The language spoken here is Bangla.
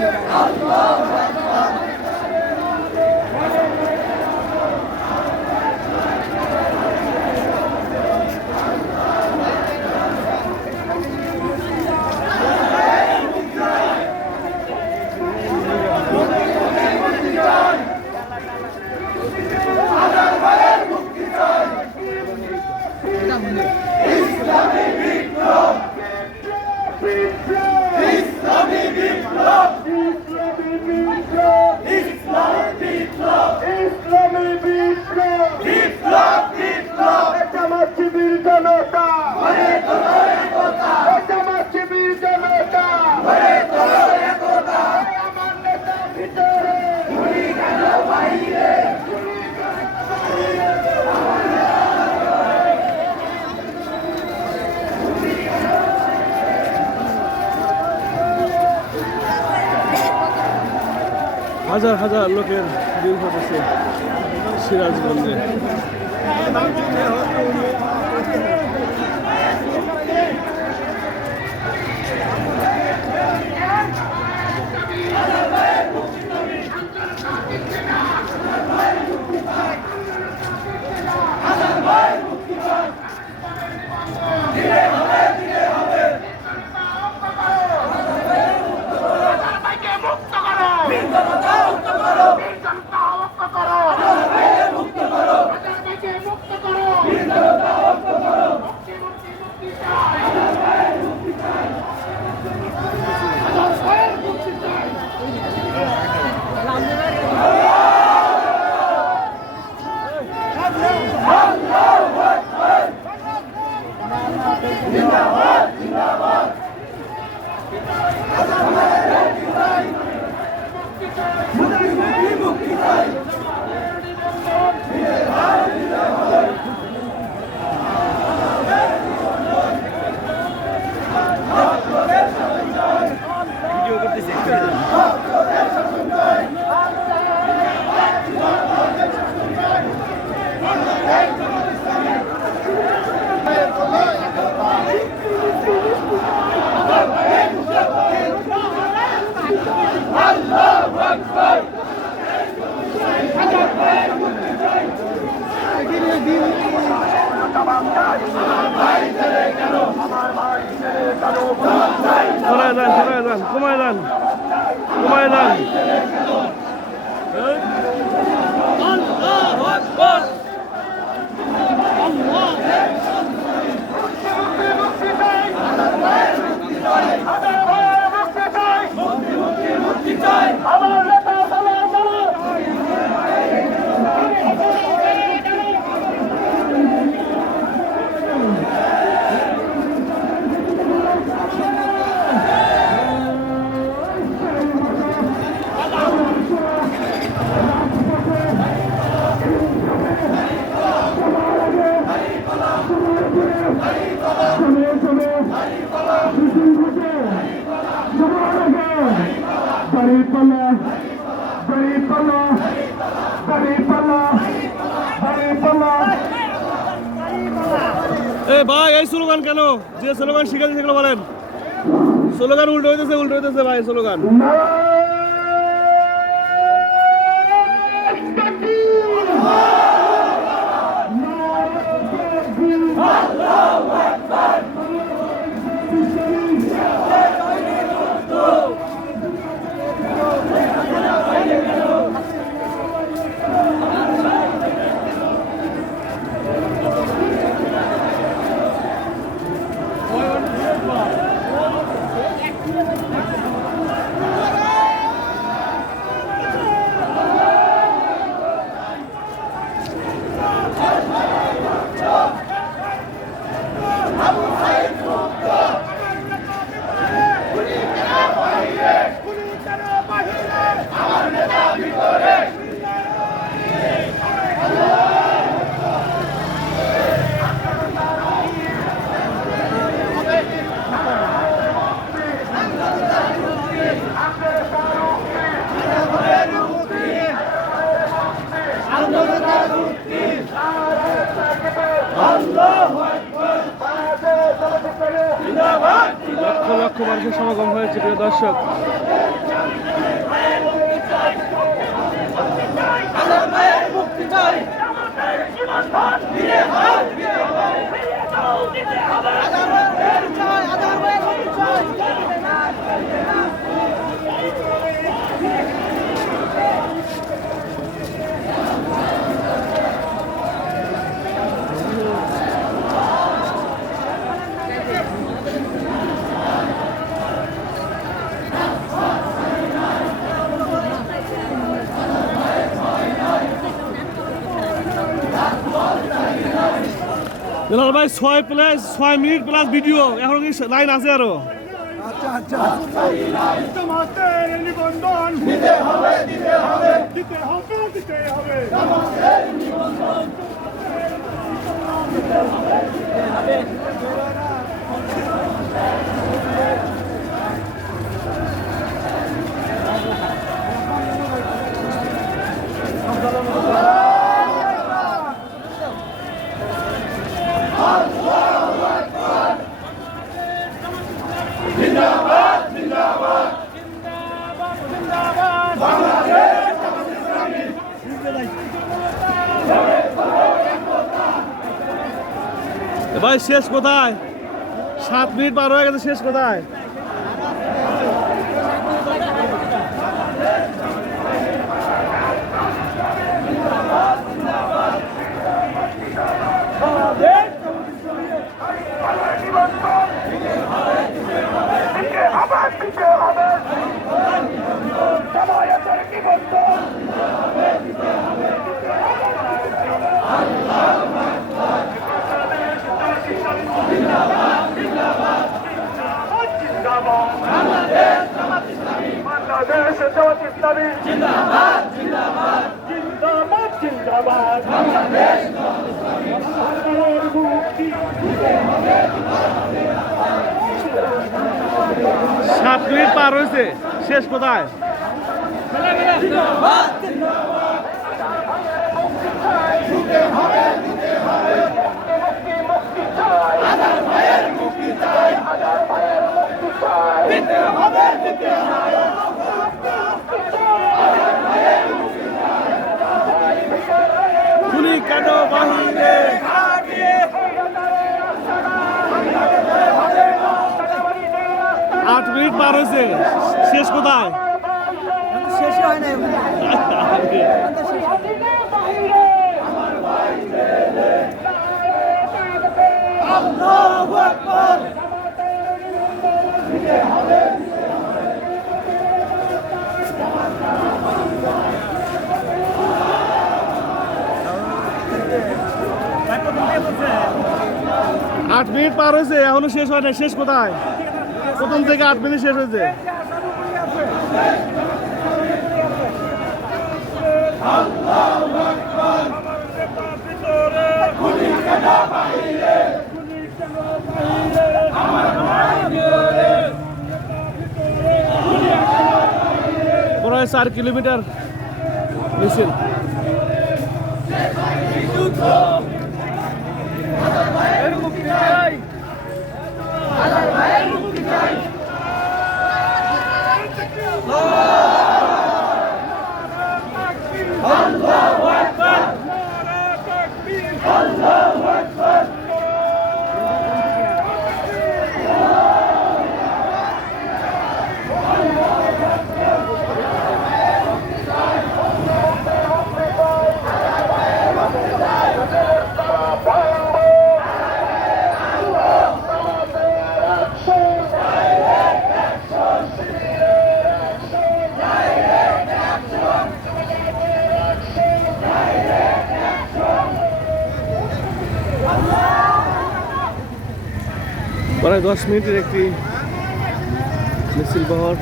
liberdade, pobre! হাজার হাজার লোকের দীর্ঘ আছে সিরাজগঞ্জে। Come on. কমায় দেন কমায় দেন কমায় দেন কমায় দেন কেন? যে স্লোগান শিখেছে সেগুলো বলেন। স্লোগান উল্টো হইতেছে উল্টো হইতেছে ভাই স্লোগান। লক্ষ মানুষের সমাগম হয়েছে প্রিয় দর্শক। মুক্তি দুলাল ভাই, ছয় প্লাস ছয় মিনিট প্লাস ভিডিও এখন কি লাইন আছে আরও? আচ্ছা দিতে হবে। দিতে হবে দিতে হবে। ভাই শেষ কোথায়? সাত মিনিট পার হয়ে গেছে শেষ কোথায় দিতে হবে দিতে হবে জামায়াতের নিবন্ধন বাংলাদেশ জামাত ইসলামী জিন্দাবাদ জিন্দাবাদ জিন্দাবাদ জিন্দাবাদ বাংলাদেশ মুক্তি সাত মিনিট পার হয়েছে। শেষ কোথায় মুক্তি চাই হাজার ভাইয়ের মুক্তি চাই হাজার ভাইয়ের মুক্তি চাই দিতে হবে দিতে হবে খুনি কেন বাহিরে আট মিনিট পার হয়েছে। শেষ কোথায়? শেষই হয় নাই। আট মিনিট পার হয়েছে এখনও শেষ হয় না শেষ কোথায়? প্রথম থেকে আট মিনিট শেষ হয়েছে। চার কিলোমিটার মিছিল। প্রায় দশ মিনিটের একটি মিছিল বহর।